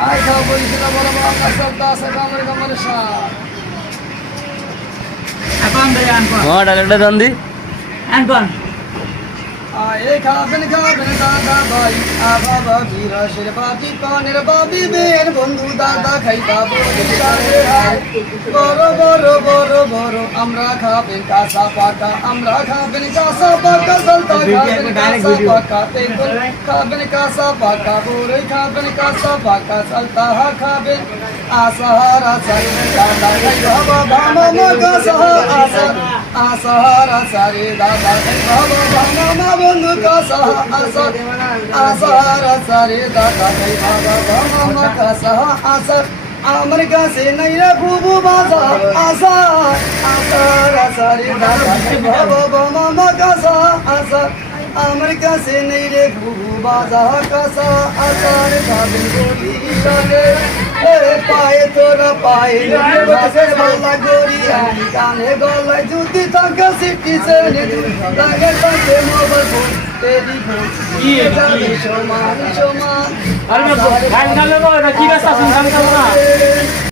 I খাও বলছিল বড় বড় কাছটা আছে কামড়ে কামড়ে সা এখন দে আনকন হ্যাঁ ডালেটা দান দি আনকন আয়ে খাবেন দাদা ভাই বাবা বিরাশের বাটি পানের বাবি বের বন্ধু দাদা খাইবা বড় বড় বড় বড় আমরা খাবেন কাঁচা পাকা আমরা খাবেন কাঁচা পাকা জলতা খাবেন কাঁচা পাকা তেঁতুল খাবেন কাঁচা পাকা বড়ই খাবেন কাঁচা পাকা জলতা খাবেন আসার আসার দাদা খাইবা বাবা মামা কাঁচা আসার আসার আসারে দাদা খাইবা বাবা মামা বন্ধু কাঁচা আসার আসার আসারে দাদা খাইবা বাবা মামা কাঁচা আসার আমার কাছে নাই রে বুবু বাজার আসার আসার আসারে দাদা খাইবা বাবা মামা কাঁচা আসার আমার কাছে নেই রে বুবু বাজার কাঁচা আসার খাবেন বলি সারে পায়ে তোরা পায়ে বাসের বালা গড়িয়া কানে গলায় জুতি থাকা সিটিছে লাগে তাকে মোবাইল ফোন টেলিফোন কি জানি সমান সমান আরে গান গালে না কি ব্যস্ত আছেন গান গালো না